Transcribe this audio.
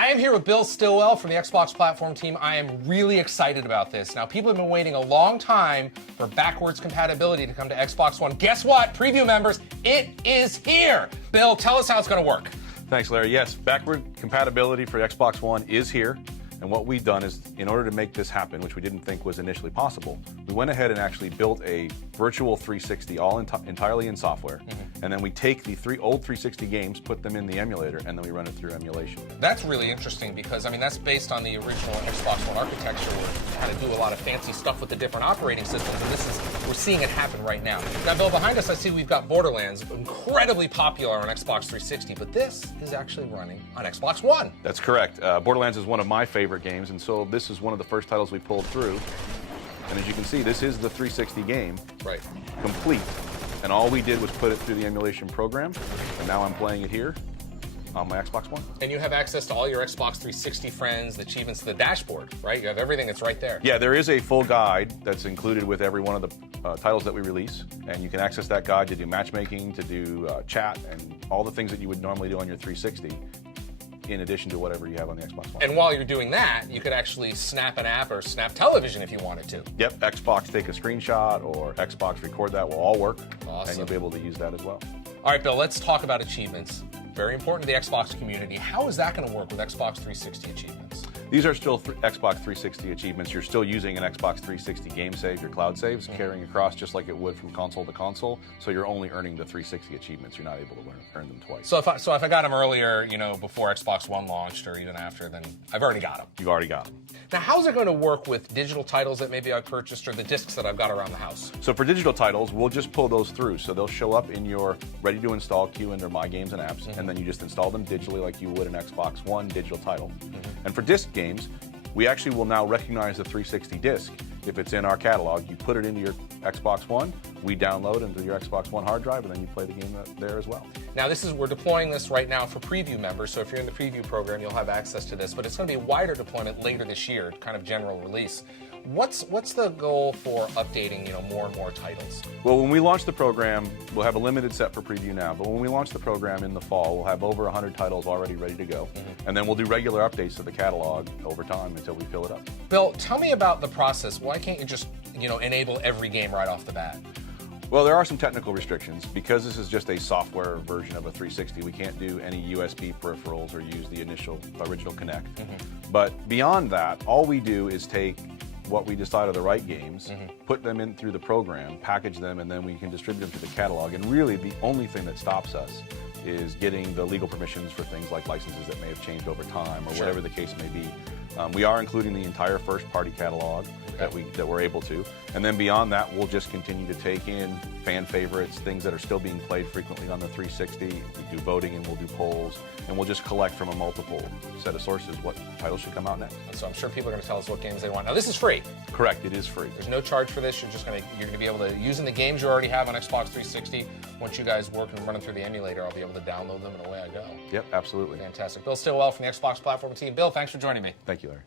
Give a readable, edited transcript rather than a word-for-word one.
I am here with Bill Stillwell from the Xbox platform team. I am really excited about this. Now, people have been waiting a long time for backwards compatibility to come to Xbox One. Guess what, preview members? It is here. Bill, tell us how it's going to work. Thanks, Larry. Yes, backward compatibility for Xbox One is here. And what we've done is, in order to make this happen, which we didn't think was initially possible, we went ahead and actually built a virtual 360 all entirely in software. And then we take the old 360 games, put them in the emulator, and then we run it through emulation. That's really interesting because, I mean, that's based on the original Xbox One architecture where you kind of do a lot of fancy stuff with the different operating systems, and we're seeing it happen right now. Now, Bill, behind us, I see we've got Borderlands, incredibly popular on Xbox 360, but this is actually running on Xbox One. That's correct. Borderlands is one of my favorite games, and so this is one of the first titles we pulled through. And as you can see, this is the 360 game, right, complete. And all we did was put it through the emulation program, and now I'm playing it here on my Xbox One. And you have access to all your Xbox 360 friends, the achievements, the dashboard, right? You have everything that's right there. Yeah, there is a full guide that's included with every one of the titles that we release, and you can access that guide to do matchmaking, to do chat, and all the things that you would normally do on your 360. In addition to whatever you have on the Xbox One. And while you're doing that, you could actually snap an app or snap television if you wanted to. Yep, Xbox take a screenshot or Xbox record that will all work. Awesome. And you'll be able to use that as well. All right, Bill, let's talk about achievements. Very important to the Xbox community. How is that going to work with Xbox 360 achievements? These are still Xbox 360 achievements. You're still using an Xbox 360 game save, your cloud saves, carrying across just like it would from console to console. So you're only earning the 360 achievements. You're not able to earn them twice. So if I got them earlier, you know, before Xbox One launched or even after, then I've already got them. You've already got them. Now, how's it going to work with digital titles that maybe I purchased or the discs that I've got around the house? So for digital titles, we'll just pull those through. So they'll show up in your ready-to-install queue under My Games and Apps, and then you just install them digitally like you would an Xbox One digital title. And for disc games, we actually will now recognize the 360 disc. If it's in our catalog, you put it into your Xbox One, we download into your Xbox One hard drive, and then you play the game there as well. Now, we're deploying this right now for preview members, so if you're in the preview program, you'll have access to this, but it's going to be a wider deployment later this year, kind of general release. What's the goal for updating, you know, more and more titles? Well, when we launch the program, we'll have a limited set for preview now, but when we launch the program in the fall, we'll have over 100 titles already ready to go, and then we'll do regular updates to the catalog over time until we fill it up. Bill, tell me about the process. Why can't you just, you know, enable every game right off the bat? Well, there are some technical restrictions. Because this is just a software version of a 360, we can't do any USB peripherals or use the original Kinect. But beyond that, all we do is take what we decide are the right games, put them in through the program, package them, and then we can distribute them to the catalog. And really, the only thing that stops us is getting the legal permissions for things like licenses that may have changed over time or whatever the case may be. We are including the entire first-party catalog that we're able to. And then beyond that, we'll just continue to take in fan favorites, things that are still being played frequently on the 360. We do voting and we'll do polls, and we'll just collect from a multiple set of sources what titles should come out next. And so I'm sure people are going to tell us what games they want. Now, this is free. Correct, it is free. There's no charge for this. You're going to be able to, using the games you already have on Xbox 360, once you guys work and run them through the emulator, I'll be able to download them and away I go. Yep, absolutely. Fantastic. Bill Stillwell from the Xbox platform team. Bill, thanks for joining me. Thank you, Larry.